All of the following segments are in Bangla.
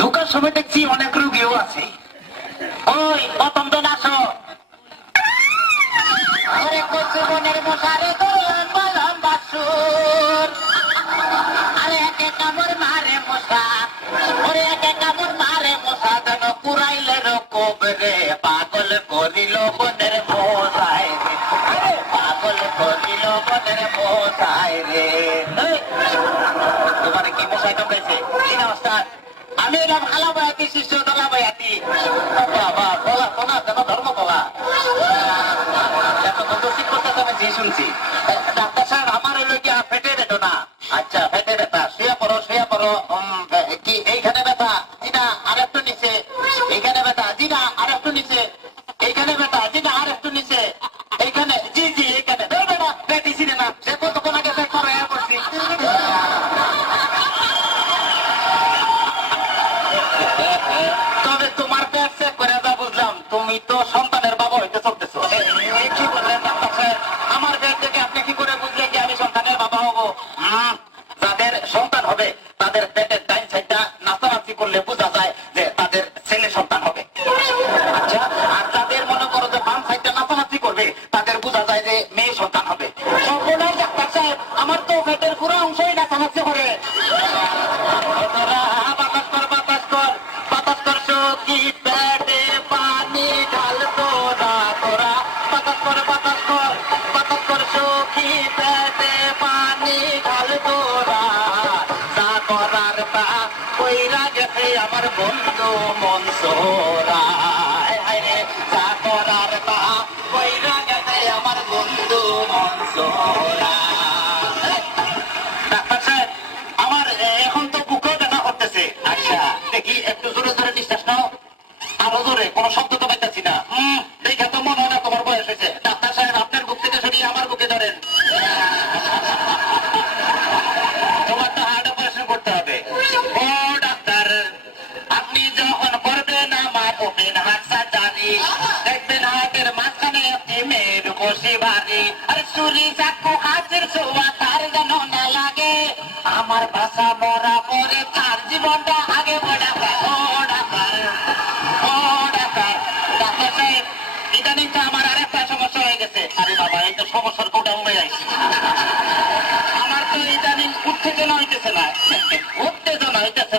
ঢোকার সময় দেখছি অনেক রুগীও আছে? ওই প্রথম জন আসো আরে কচু বনের মশারে গোলাম বলম বাসুর। আরে একে কামড় মশা। যেন কুড়াইলে রকম রে। পাগল করিল বনের মশায় রে। পাগল করিল বনের মশায় রে। ওখানে কি মশাই কামড়াইছে এই নমস্কার আমি এরকম হালাবায়াতি শিষ্য দলাবায়াতি বাবা কলা সোনা যেন ধর্মকলা এত কত শিক্ষক আমি যে শুনছি আমি তো সন্তানের বাবা হইতে আমার বন্ধু মন সোরায় করার বা বৈরা আমার বন্ধু মন সোরায় ছুরি চাকু হাতের ছোয়া তার যেন না লাগে। আমার বাসা মরা পরে তার জীবনটা আগে বড়া ইদানিং তো আমার আরেকটা সমস্যা হয়ে গেছে। আরে বাবা, এই সমস্যার কোটা উমে যাইছে। আমার তো ইদানিং উত্তেজনা হইতেছে না, উত্তেজনা হইতেছে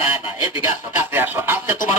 না না এদিকে আসো কাছে আসো। আজকে তোমার